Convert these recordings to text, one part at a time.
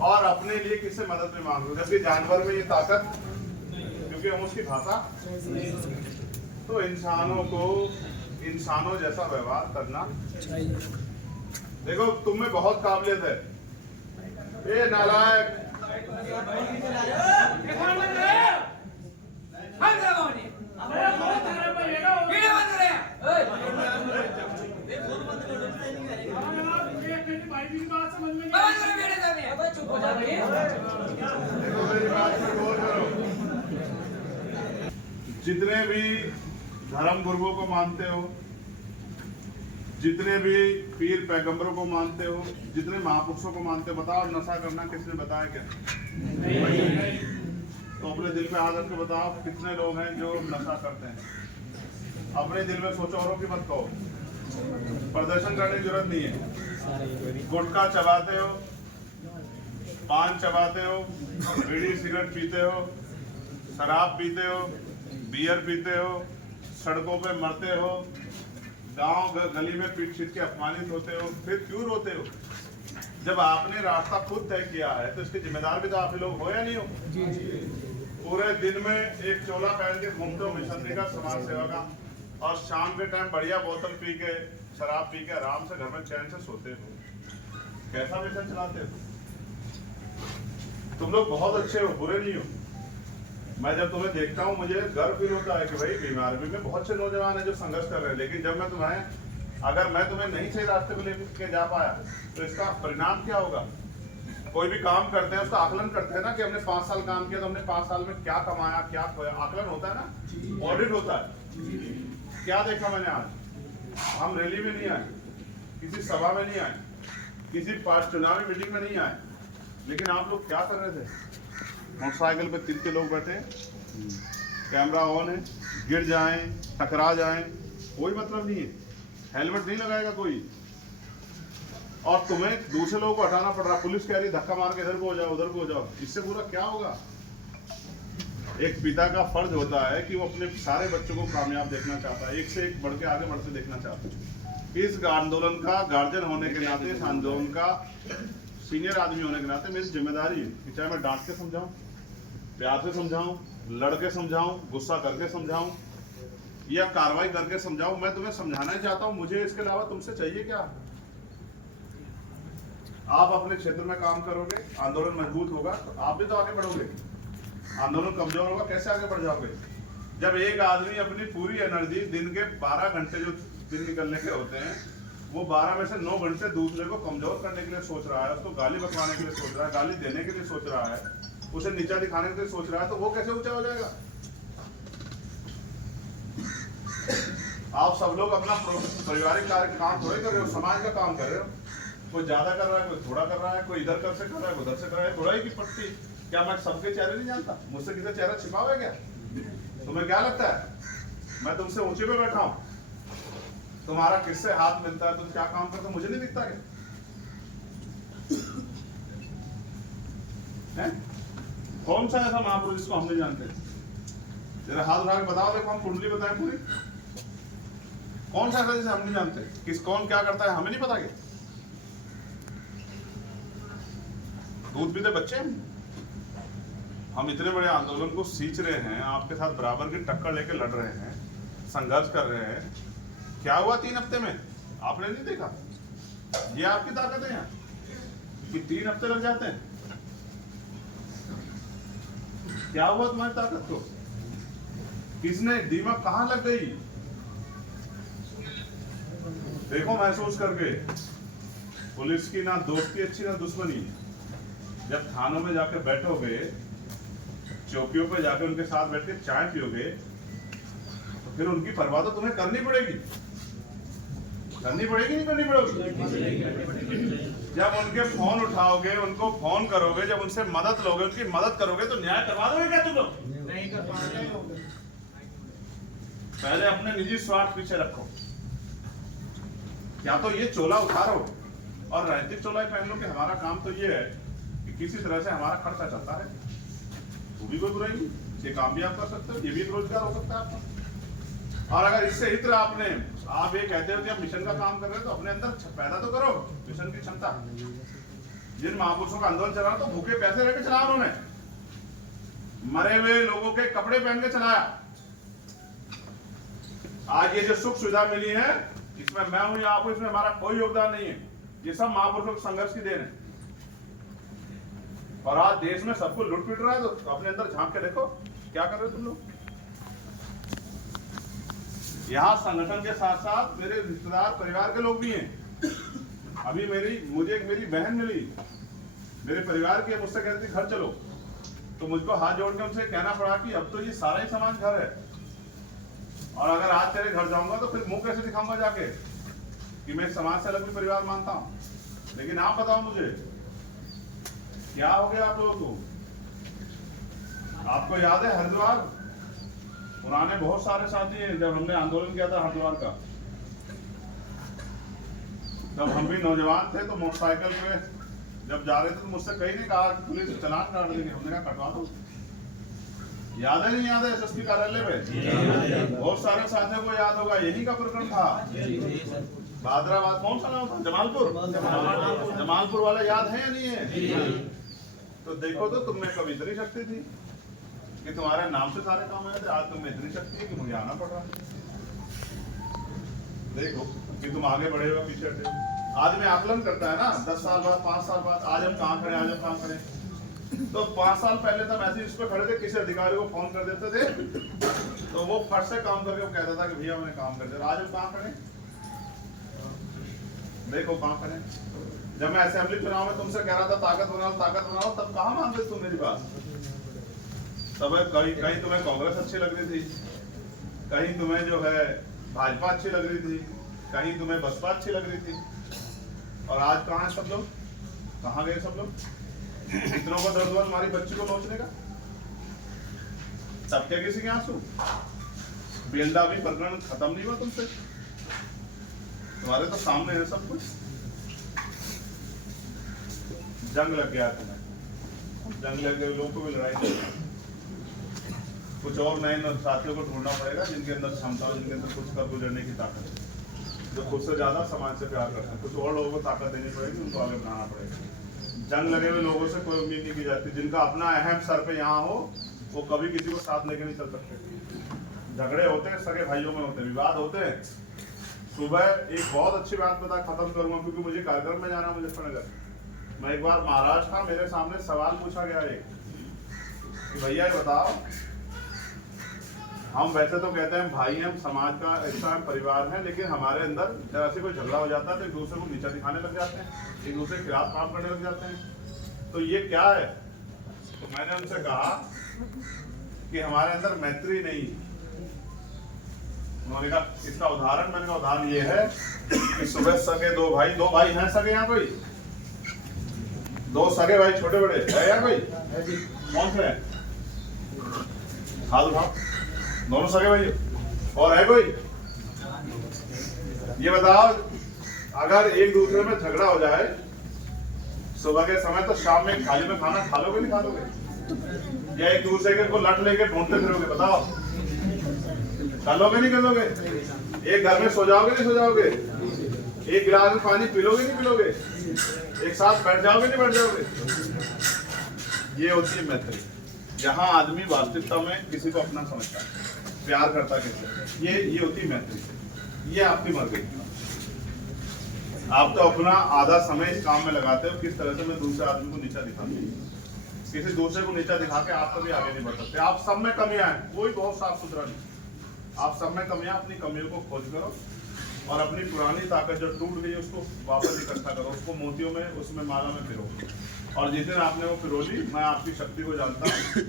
और अपने लिए किससे मदद में मांग रहे हो, जबकि जानवर में ये ताकत, क्योंकि हम उसकी भाषा। तो इंसानों को इंसानों जैसा व्यवहार करना चाहिए। देखो तुम में बहुत काबिलियत है, ये नालायक जितने भी धर्म गुरुओं को मानते हो, जितने भी पीर पैगंबरों को मानते हो, जितने महापुरुषों को मानते हो, बताओ नशा करना किसने बताया क्या? तो अपने दिल पे हाथ रख के बताओ कितने लोग हैं जो नशा करते हैं। अपने दिल में सोचो, औरों की मत कहो। प्रदर्शन करने की जरूरत नहीं है। गुटखा चबाते हो, पान चबाते हो, बीड़ी सिगरेट पीते हो, शराब पीते हो, बियर पीते हो, सड़कों पे मरते हो, गांव गली में पीट पीट के अपमानित होते हो, फिर क्यों रोते हो? जब आपने रास्ता खुद तय किया है तो इसके जिम्मेदार भी तो आप ही लोग हो या नहीं हो? पूरे दिन में एक चोला पहन के घूमते हो मिशनरी का, समाज सेवा का, और शाम के टाइम बढ़िया बोतल पी के, शराब पी के आराम से घर में चैन से सोते हो। कैसा मिशन चलाते हो? तुम लोग बहुत अच्छे हो, बुरे नहीं हो। मैं जब तुम्हें देखता हूँ मुझे गर्व फील होता है कि भाई बीमारी में बहुत से नौजवान हैं जो संघर्ष कर रहे हैं, लेकिन जब अगर मैं तुम्हें नहीं सही रास्ते पे लेके जा पाया तो इसका परिणाम क्या होगा? कोई भी काम करते हैं उसका आकलन करते हैं ना कि हमने 5 साल काम किया तो हमने 5 साल में क्या कमाया, क्या खोया। आकलन होता है ना, ऑडिट होता है। क्या देखा मैंने आज? हम रैली में नहीं आए, किसी सभा में नहीं आए, किसी चुनावी मीटिंग में नहीं आए, लेकिन आप लोग क्या कर रहे थे? मोटरसाइकिल पे 3 लोग बैठे, कैमरा ऑन है, गिर जाएं, टकरा जाएं, कोई मतलब नहीं है। हेलमेट नहीं लगाएगा कोई, और तुम्हें दूसरे लोगों को हटाना पड़ रहा। पुलिस कह रही धक्का मार के इधर को हो जाओ, उधर को हो जाओ। इससे पूरा क्या होगा? एक पिता का फर्ज होता है कि वो अपने सारे बच्चों को कामयाब देखना चाहता है, एक से एक बढ़ के आगे बढ़ते देखना चाहता है। इस आंदोलन का गार्जियन होने के नाते, इस आंदोलन का सीनियर आदमी होने के नाते मेरी जिम्मेदारी है कि चाहे मैं डांट के समझाऊं, प्यार से समझाऊं, लड़ के समझाऊं, गुस्सा करके समझाऊं या कार्रवाई करके समझाऊं, मैं तुम्हें समझाना ही चाहता हूं। मुझे इसके अलावा तुमसे चाहिए क्या? आप अपने क्षेत्र में काम करोगे, आंदोलन मजबूत होगा तो आप भी तो आगे बढ़ोगे। आंदोलन कमजोर होगा, कैसे आगे बढ़ जाओगे? जब एक आदमी अपनी पूरी एनर्जी दिन के 12 घंटे जो दिन निकलने के होते हैं, वो 12 में से 9 घंटे दूसरे को कमजोर करने के लिए सोच रहा है, उसको गाली बकवाने के लिए सोच रहा है, गाली देने के लिए सोच रहा है, उसे नीचा दिखाने के लिए सोच रहा है, तो वो कैसे ऊंचा हो जाएगा? आप सब लोग अपना पारिवारिक कार्य काम थोड़े कर रहे हो, समाज का काम कर रहे हो। कोई ज्यादा कर रहा है, कोई थोड़ा कर रहा है, कोई इधर कर से कर रहा है, उधर से कर रहा है। थोड़ा ही की पट्टी, क्या मैं सबके चेहरे नहीं जानता? मुझसे किसी चेहरा छिपा हुआ है क्या? तुम्हें क्या लगता है मैं तुमसे ऊंचे पे बैठा हूं? तुम्हारा किससे हाथ मिलता है, तुम क्या काम करते हो, मुझे नहीं दिखता क्या? है? कौन सा ऐसा महापुरुष जिसको हम नहीं जानते? जरा हाथ उठा के बताओ, देखो हम कुंडली बताएं पूरी। कौन सा ऐसा जिसे हम नहीं जानते? कौन क्या करता है हमें नहीं पता क्या? दूध पीते बच्चे हम इतने बड़े आंदोलन को सींच रहे हैं, आपके साथ बराबर की टक्कर लेके लड़ रहे हैं, संघर्ष कर रहे हैं। क्या हुआ 3 हफ्ते में? आपने नहीं देखा? ये आपकी ताकत है यहाँ कि 3 हफ्ते लग जाते हैं। क्या हुआ तुम्हारी ताकत को? किसने दीमक कहां लग गई? देखो महसूस करके, पुलिस की ना दोस्ती अच्छी ना दुश्मनी। जब थानों में जाकर बैठोगे, चौकियों पे जाकर उनके साथ बैठ के चाय पियोगे, तो फिर उनकी परवाह तो तुम्हें करनी पड़ेगी। करनी पड़ेगी नहीं करनी पड़ेगी? जब उनके फोन उठाओगे, उनको फोन करोगे, जब उनसे मदद लोगे, उनकी मदद करोगे, तो न्याय करवा दोगे क्या तुम लोग? नहीं कर पाओगे। पहले अपने निजी स्वार्थ पीछे रखो। या तो ये चोला उतारो और राजनीतिक चोला पहन लो कि हमारा काम तो ये है कि किसी तरह से हमारा खर्चा चलता है, वो भी कोई बुराई नहीं, ये काम भी आप कर सकते हो, ये भी एक रोजगार हो सकता है आपका। और अगर इससे हित आप ये कहते हो कि आप मिशन का काम कर रहे हो, तो अपने अंदर पैदा तो करो मिशन की क्षमता। जिन महापुरुषों का आंदोलन चला तो भूखे पैसे लेके चला उन्होंने, मरे हुए लोगों के कपड़े पहन के चलाया। आज ये जो सुख सुविधा मिली है इसमें मैं हूं या आप हूं, इसमें हमारा कोई योगदान नहीं है, ये सब महापुरुषों के संघर्ष की देन है। और आज देश में सबको लूट पीट रहा है, तो अपने अंदर झांक के देखो क्या कर रहे हो तुम लोग। यहाँ संगठन के साथ साथ मेरे रिश्तेदार परिवार के लोग भी हैं। अभी मुझे एक मेरी बहन मिली, मेरे परिवार की, मुझसे कहती थी घर चलो, तो मुझको हाथ जोड़ के उनसे कहना पड़ा कि अब तो ये सारा ही समाज घर है, और अगर आज तेरे घर जाऊंगा तो फिर मुंह कैसे दिखाऊंगा जाके कि मैं समाज से अलग भी परिवार मानता हूं। लेकिन आप बताओ मुझे क्या हो गया आप लोगों को। आपको याद है हरिद्वार, पुराने बहुत सारे साथी हैं, जब हमने आंदोलन किया था हरिद्वार का, जब हम भी नौजवान थे तो मोटरसाइकिल पे जब जा रहे थे तो मुझसे कहीं नहीं कहा कि पुलिस चलान काट देंगे, हमने कहा कटवा दो। याद है नहीं याद है एसएसपी कार्यालय में बहुत सारे साथियों को याद होगा, यही का प्रकरण था। भादराबाद कौन सा नाम था, जमालपुर वाला याद है या नहीं है। तो देखो तो तुम में कभी इतनी शक्ति थी कि तुम्हारे नाम से सारे काम आए थे, आज तुम में इतनी शक्ति है कि मुझे आना पड़ रहा है। देखो कि तुम आगे बढ़े हो पीछे हटे। आदमी आकलन करता है ना 10 साल बाद 5 साल बाद, आज हम कहाँ खड़े, आज हम कहाँ खड़े। तो 5 साल पहले तब ऐसे इस पे खड़े थे, किसी अधिकारी को फोन कर देते थे तो वो फट से काम करके वो कहता था कि भैया मैंने काम कर दिया। आज हम कहाँ खड़े, देखो कहाँ खड़े। जब मैं असेंबली चुनाव में तुमसे कह रहा था ताकत बनाओ, तब कहाँ मानते तुम मेरी बात। तब कहीं तुम्हें कांग्रेस अच्छी लग रही थी, कहीं तुम्हें जो है भाजपा अच्छी लग रही थी, कहीं तुम्हें बसपा अच्छी लग रही थी। और आज कहाँ है सब लोग, कहाँ गए सब लोग। इतनों को दर्द हुआ हमारी बच्ची को नोचने का, तब क्या किसी के आंसू। बेलदावी प्रकरण खत्म नहीं हुआ तुमसे, तुम्हारे तो सामने है सब कुछ। जंग लग गया तुम्हें, जंग लग गए, लोगों को भी लड़ाई नहीं। कुछ और नए साथियों को ढूंढना पड़ेगा जिनके अंदर क्षमता हो, जिनके अंदर कुछ कर गुजरने की ताकत है, जो खुद से ज्यादा समाज से प्यार करते हैं। कुछ और लोगों को ताकत देनी पड़ेगी, उनको आगे बढ़ाना पड़ेगा। जंग लगे हुए लोगों से कोई उम्मीद नहीं की जाती। जिनका अपना अहम सर पे यहाँ हो वो कभी किसी को साथ लेके नहीं चल सकते। झगड़े होते हैं, सगे भाइयों में होते हैं, विवाद होते हैं। सुबह एक बहुत अच्छी बात बता खत्म करूंगा क्योंकि मुझे कार्यक्रम में जाना मुजफ्फरनगर। मैं एक बार महाराष्ट्र था, मेरे सामने सवाल पूछा गया एक कि भैया ये बताओ, हम वैसे तो कहते हैं भाई हैं, हम समाज का ऐसा परिवार है, लेकिन हमारे अंदर जरा से कोई झगड़ा हो जाता है तो एक दूसरे को नीचा दिखाने लग जाते हैं, एक दूसरे के खिलाफ काम करने लग जाते हैं। तो ये क्या है। तो मैंने उनसे कहा कि हमारे अंदर मैत्री नहीं। उन्होंने कहा इसका उदाहरण, मैंने कहा उदाहरण ये है कि सुबह सगे दो भाई हैं सगे, यहाँ कोई 2 सगे भाई छोटे बड़े है या कोई, कौन से हैं, हाथ उठाओ, दोनों सगे भाई और है कोई। ये बताओ अगर एक दूसरे में झगड़ा हो जाए सुबह के समय तो शाम में थाली में खाना खा लोगे नहीं खा लोगे, या एक दूसरे को लट लेके ढूंढते फिरोगे, बताओ कर लोगे नहीं कर लोगे। एक घर में सो जाओगे नहीं सो जाओगे, एक गिलास में पानी पी लोगे नहीं पी लोगे, एक साथ बैठ जाओगे नहीं बैठ जाओगे। ये होती है मैत्री, जहां आदमी वास्तविकता में किसी को अपना समझता है, प्यार करता किसी, ये होती मैत्री। ये आपकी मर गई। आप तो अपना आधा समय इस काम में लगाते हो किस तरह से मैं दूसरे आदमी को नीचा दिखाऊं, किसी दूसरे को नीचा दिखा के आप कभी आगे नहीं बढ़ सकते। आप सब में कमियां हैं, कोई बहुत साफ सुथरा नहीं। आप सब में कमियां, अपनी कमियों को खोज करो और अपनी पुरानी ताकत जो टूट गई उसको वापस इकट्ठा करो, उसको मोतियों में, उसमें माला में पिरो। और जिस दिन आपने वो पिरोली, मैं आपकी शक्ति को जानता हूँ।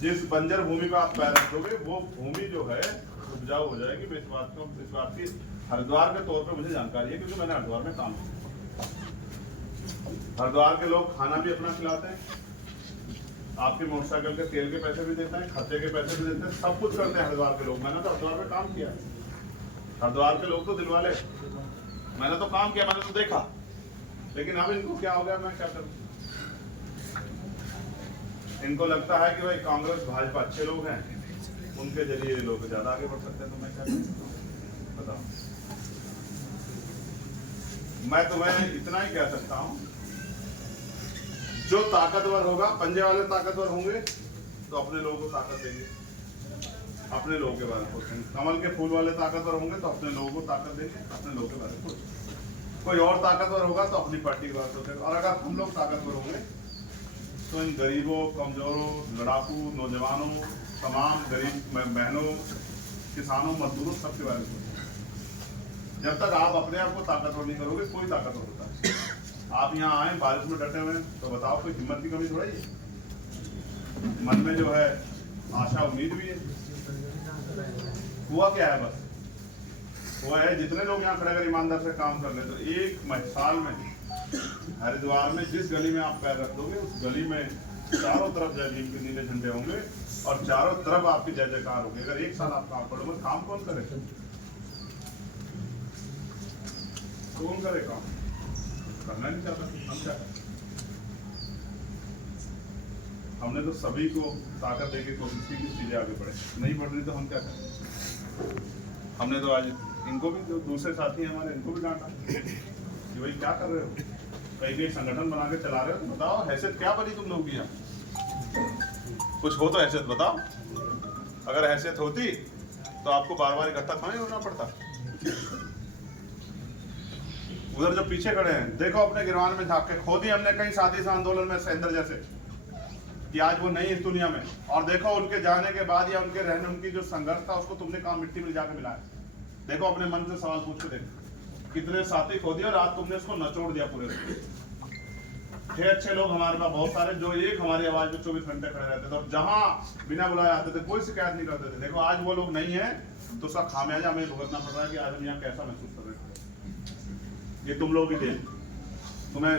जिस बंजर भूमि पर आप पैर रखोगे वो भूमि जो है उपजाऊ हो जाएगी। इस बात की हरिद्वार के तौर पे मुझे जानकारी है क्योंकि मैंने हरिद्वार में काम किया। हरिद्वार के लोग खाना भी अपना खिलाते हैं, आपके मोटरसाइकिल के तेल के पैसे भी देते हैं, खर्चे के पैसे भी देते हैं, सब कुछ करते हैं हरिद्वार के लोग। मैंने तो हरिद्वार में काम किया, हरिद्वार के लोग तो दिलवाले, मैंने तो काम किया, मैंने तो देखा। लेकिन अब इनको क्या हो गया, मैं क्या करूं। इनको लगता है कि भाई कांग्रेस भाजपा अच्छे लोग हैं, उनके जरिए ये लोग ज्यादा आगे बढ़ सकते हैं। तो मैं क्या करूं बताओ। मैं तुम्हें इतना ही कह सकता हूं जो ताकतवर होगा, पंजे वाले ताकतवर होंगे तो अपने लोगों को ताकत देंगे, अपने लोगों के बारे में सोचेंगे। कमल के फूल वाले ताकतवर होंगे तो अपने लोगों को ताकत देंगे, अपने लोगों के बारे में सोचेंगे। कोई और ताकतवर होगा तो अपनी पार्टी के बारे में सोचेंगे। और अगर हम लोग ताकतवर होंगे तो इन गरीबों, कमजोरों, लड़ाकू, नौजवानों, तमाम गरीब बहनों, किसानों, मजदूरों, सबके बारे में सोचेंगे। जब तक आप अपने आप को ताकतवर नहीं करोगे, कोई ताकतवर होता है। आप यहाँ आए बारिश में डटे हुए तो बताओ, कोई हिम्मत की कमी थोड़ा ही है। मन में जो है आशा, उम्मीद भी है। हुआ क्या है? बस वो है जितने लोग यहाँ खड़े अगर ईमानदार से काम कर ले तो एक साल में हरिद्वार में जिस गली में आप पैर रख दोगे उस गली में चारों तरफ जय भीम के नीले झंडे होंगे और चारों तरफ आपकी जय जयकार होगी। अगर एक साल आप काम करोगे, काम कौन करे? कौन करे काम? करना नहीं चाहता। हम क्या? हमने तो सभी को ताकत देके कोशिश की कि चीजें आगे बढ़े, नहीं बढ़ रही तो हम क्या करें? हमने तो आज इनको भी, जो दूसरे साथी हैं हमारे, इनको भी डांटा कि भाई क्या कर रहे हो, कहीं संगठन बना के चला रहे हो, तो बताओ हैसियत क्या बनी तुम लोग की यहाँ? कुछ हो तो हैसियत बताओ। अगर हैसियत होती तो आपको बार बार इकट्ठा थोड़ी होना पड़ता। उधर जो पीछे खड़े हैं देखो, अपने गिरवान में झाँक के खो दी हमने कई साथी से आंदोलन में, सैंदर जैसे, कि आज वो नहीं इस दुनिया में। और देखो उनके जाने के बाद या उनके रहने, उनकी जो संघर्ष था उसको तुमने कहाँ मिट्टी में जाके मिलाया। देखो अपने मन से सवाल पूछ के देखो, कितने साथी खो दिए और आज तुमने उसको नचोड़ दिया पूरे। थे अच्छे लोग हमारे पास बहुत सारे, जो एक हमारी आवाज में 24 घंटे खड़े रहते थे और जहां बिना बुलाए आते थे, कोई शिकायत नहीं करते थे। देखो आज वो लोग नहीं है तो उसका खामियाजा हमें भुगतना पड़ रहा है कि आज हम यहाँ कैसा महसूस कर रहे हैं। ये तुम लोग भी थे, तुम्हें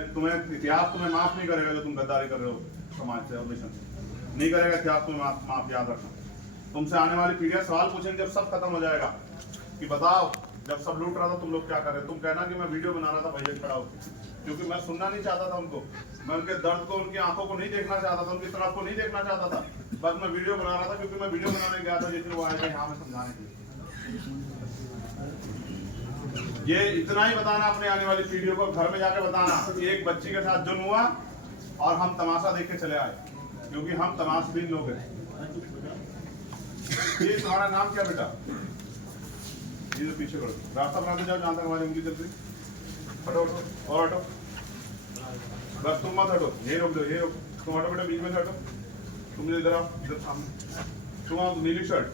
इतिहास तुम्हें माफ नहीं करेगा जो तुम गद्दारी कर रहे हो समाज से और मिशन से। नहीं करेगा इतिहास तुम्हें माफ, याद रखना। तुमसे आने वाली पीढ़ियां सवाल पूछेंगे जब सब खत्म हो जाएगा कि बताओ जब सब लूट रहा था तुम लोग क्या कर रहे? तुम कहना कि मैं वीडियो बना रहा था भैया खड़ा हो, क्योंकि मैं सुनना नहीं चाहता था उनको, मैं उनके दर्द को, उनकी आंखों को नहीं देखना चाहता था, उनकी तरफ को नहीं देखना चाहता था। बस मैं वीडियो बना रहा था क्योंकि मैं वीडियो बनाने गया था जिसमें वो आए थे यहाँ में समझाने के लिए। ये इतना ही बताना अपने आने वाली पीढ़ियों को, घर में जाके बताना कि एक बच्ची के साथ जुल्म हुआ और हम तमाशा देख के चले आए, क्योंकि हम तमाशबीन लोग हैं। ये तुम्हारा नाम क्या बेटा? ये जो पीछे करो, रास्ता बनाते जाओ जहाँ तक हमारी उंगली चल रही। हटो हटो और हटो, बस तुम मत हटो, ये रोक दो, ये रोक, तुम हटो बेटा, बीच में से हटो। तुम इधर आओ, इधर सामने, तुम आओ, नीली शर्ट